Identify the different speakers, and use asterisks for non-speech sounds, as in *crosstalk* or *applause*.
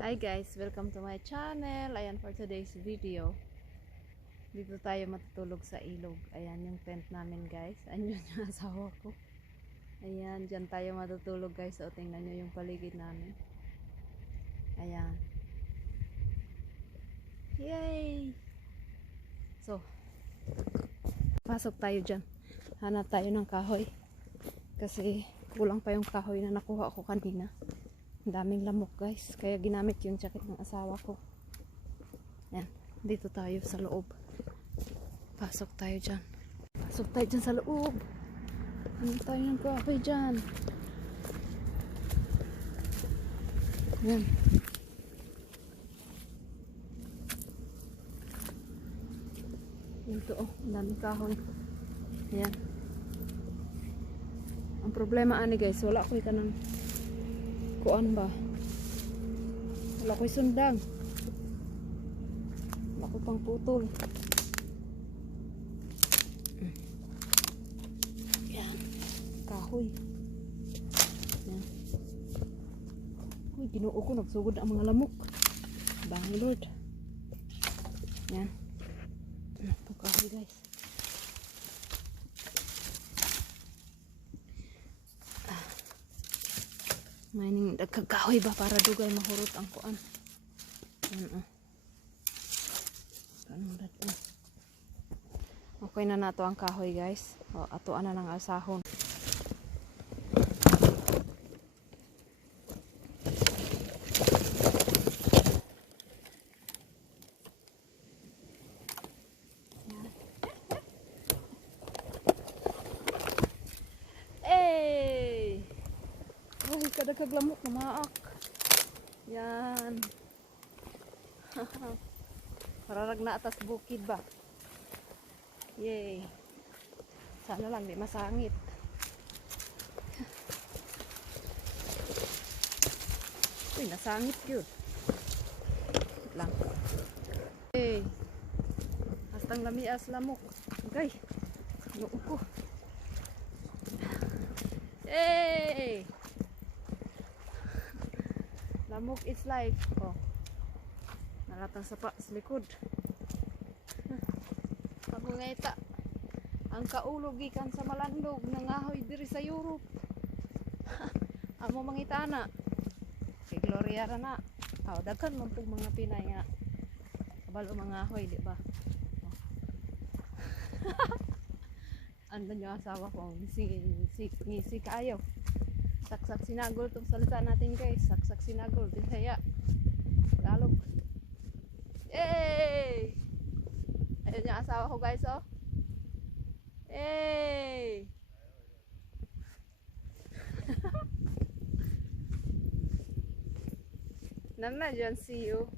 Speaker 1: Hi guys, welcome to my channel. Ayan for today's video. Dito tayo matutulog sa ilog. Ayan yung tent namin guys. Ayan *laughs* yung asawa ko. Ayan, dyan tayo matutulog guys. O tingnan nyo yung paligid namin. Ayan. Yay! So, pasok tayo dyan. Hanap tayo ng kahoy. Kasi kulang pa yung kahoy na nakuha ko kanina. Daming lamok guys. Kaya ginamit yung jacket ng asawa ko. Yan. Dito tayo sa loob. Pasok tayo dyan. Pasok tayo dyan sa loob. Ano tayo ng kahoy dyan? Yan. Dito oh. Daming kahoy. Yan. Ang problema ani guys, wala ko ka ng kuan ba? Wala ko'y sundang. Wala ko pang putol. Yan. Kahoy. Yan. Uy, ginoo ko. Nagsugod ang mga lamok. Bangi Lord. Yan. Ito kahoy guys. Mining dagkagahoy ba para dugay mahurot ang kuan. Yan oh. Okay na nato ang kahoy guys. O ato na lang asahon. Kaglamok na maak. Yan. *laughs* Pararag na atas bukid ba? Yay. Sana lang di masangit. *laughs* Uy, nasangit yun. Lang. Hey. Hastang lamias lamok. Okay. Noo ko. Hey! Lamok is life. Oh. Naratang sa pa sa likod. *laughs* Ita. Ang kaulog gikan sa malandog nangahoy diri sa Europe. *laughs* Amo mangitana. Kay Gloria ra na. Aw daghan man pug mga Pinay nga. Kabalo mga hoy, di ba? Oh. Ando nyo asawa ko, si, si, si, si kayo. Saksak sinagol tong salita natin guys. Saksak sinagol, Bisaya. Tagalog. Yay! Ayun yung asawa ko guys oh. Yay! Nana dyan see you.